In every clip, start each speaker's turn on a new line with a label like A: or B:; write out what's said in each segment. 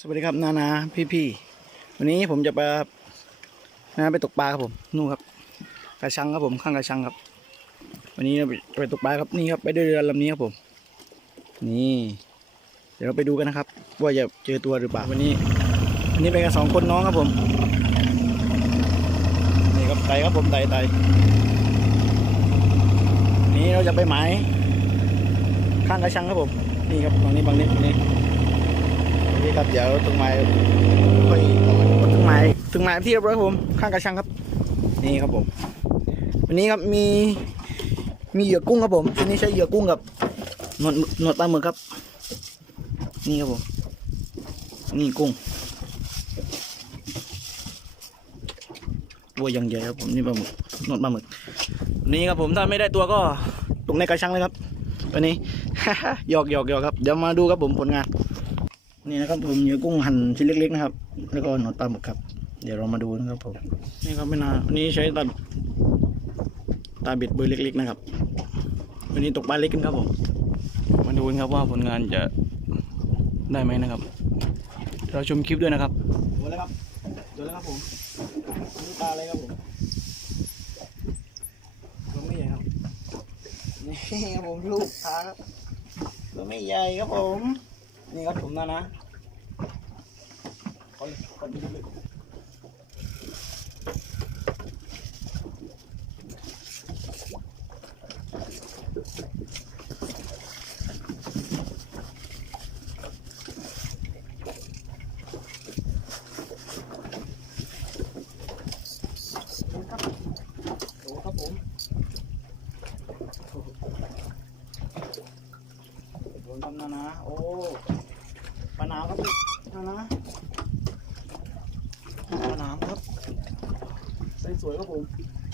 A: สวัสดีครับนานาพี่พี่ๆวันนี้ผมจะไปนาไปตกปลาครับผมนู่นครับกระชังครับผมข้างกระชังครับ วันนี้เราไปตกปลาครับนี่ครับไปด้วยเรือลำนี้ครับผม นี่ เดี๋ยวเราไปดูกันนะครับ ว่าจะเจอตัวหรือเปล่าวันนี้วันนี้ไปกันสองคนน้องครับผมนี่ครับไตครับผมไตไตนี่เราจะไปหมายข้างกระชังครับผม นี่ครับฝั่งนี้ฝั่งนี้ฝั่งนี้ นี่ครับเดี๋ยวตรงไม้ค่อยถึงไม้ถึงไม้ที่เรียบร้อยครับผมข้างกระชังครับ นี่ครับผม วันนี้ครับมีมีเหยื่อกุ้งครับผมทีนี้ใช้เหยื่อกุ้งกับหนวดหนวดปลาหมึกครับ นี่ครับผม นี่กุ้งตัวยังใหญ่ครับผมนี่ปลาหมึกหนวดปลาหมึก นี่ครับผมถ้าไม่ได้ตัวก็ตกในกระชังเลยครับวันนี้หยอกหยอกหยอกครับ เดี๋ยวมาดูครับผมผลงาน นี่นะครับผมเหยื่อกุ้งหั่นชิ้นเล็กๆนะครับ แล้วก็หนวดปลาหมึกครับ เดี๋ยวเรามาดูนะครับผมนี่ครับไม่นานวันนี้ใช้ตาตาเบ็ดเบอร์เล็ก ๆ นะครับ วันนี้ตกปลาเล็กกันครับผมมาดูกันครับว่าผลงานจะได้ไหมนะครับ เราชมคลิปด้วยนะครับดูแล้วครับดูแล้วครับผมนี่ปลาอะไรครับผมตัวไม่ใหญ่ครับนี่ครับผมลูกปลาครับตัวไม่ใหญ่ครับผม นี่ครับผมนะนะขอเลยขอดูเลยดู ครับดูครับผม 问题。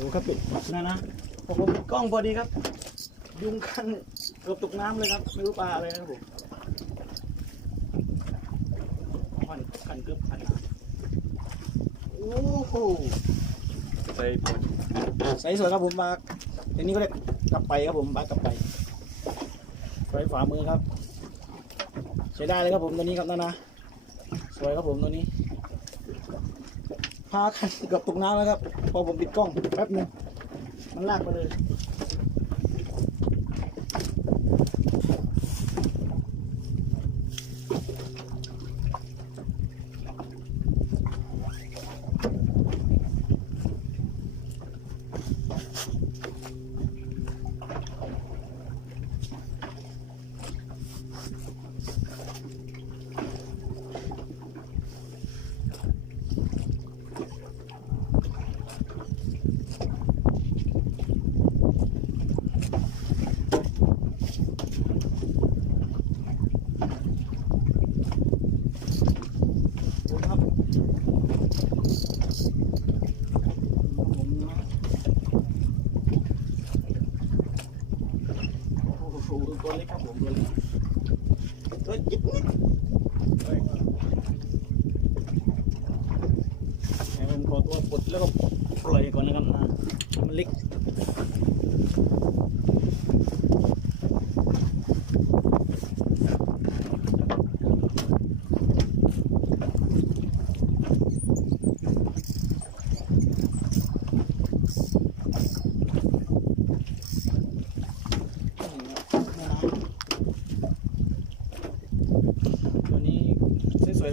A: โอ้ครับพี่นะนะผมกล้องพอดีครับ ยุงคันเกือบตกน้ำเลยครับ ไม่รู้ปลาอะไรนะครับผมคันคันเกือบคันโอ้โห
B: ใส่
A: ใส่สวยครับผมมาทีนี้ก็เรียกกลับไปครับผมปลากลับไปไฟฝามือครับ ใช้ได้เลยครับผมตัวนี้ครับนะนะสวยครับผมตัวนี้ พาคันเกือบตกน้ำแล้วครับ พอผมปิดกล้องแป๊บหนึงมันลากไปเลย น ตัวเล็กครับผมตัวเล็กตัวจิบนิดเฮ้ยเดี๋ยวผมขอตัวปลดแล้วก็ปล่อยก่อนนะครับนะมันเล็ก ตัวนี้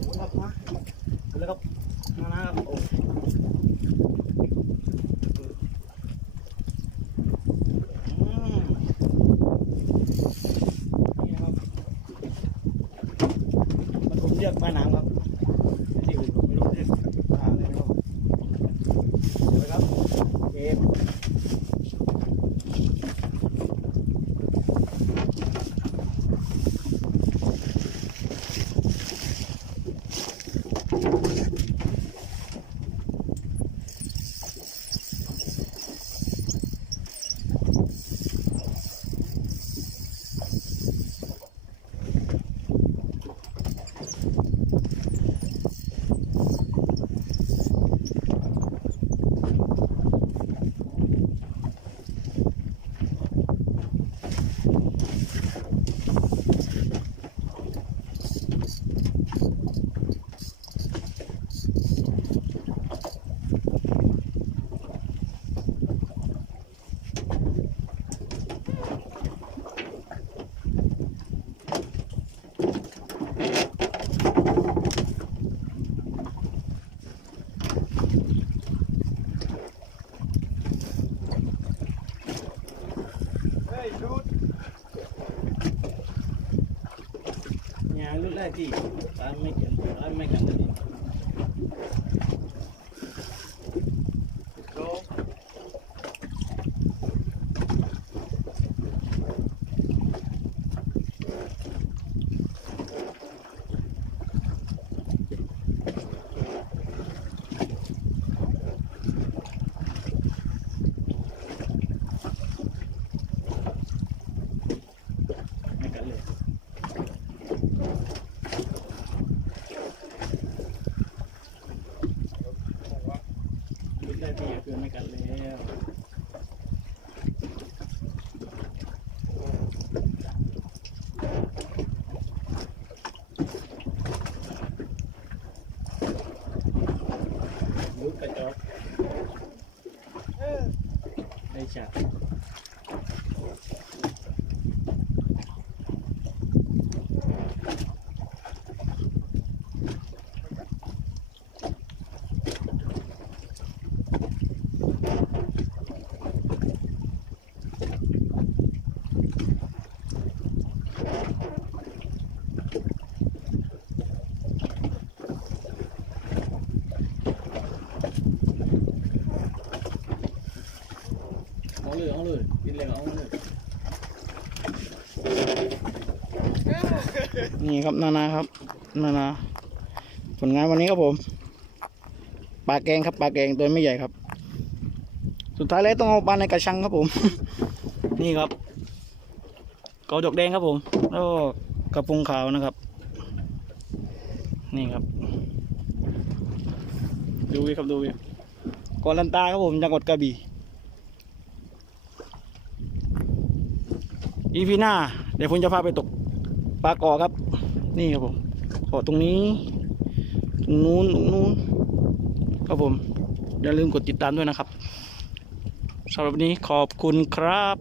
A: สวยๆครับ แล้วก็มานะครับโอ้อืมนี่นะครับมันผมเรียกปลาห นังครับที่อื่นผมไม่รู้ आरती आर्मी के अंदर आर्मी के ได้ฉาก เอาเลยเอาเลยกิ นี่ครับนานาครับนานาผลงานวันนี้ครับผมปลาแกงครับปลาแกงตัวไม่ใหญ่ครับ สุดท้ายแล้วต้องเอาปลาในกระชังครับผม นี่ครับกาดอกแดงครับผม แล้วก็กระพงขาวนะครับ นี่ครับ ดูวิครับดูวิกอลันตาครับผมจังหวัดกระบี่ อีพีหน้า เดี๋ยวผมจะพาไปตกปลากอครับ นี่ครับผมเกาะตรงนี้ ตรงนู้นตรงนู้นครับผม อย่าลืมกดติดตามด้วยนะครับสำหรับวันนี้ขอบคุณครับ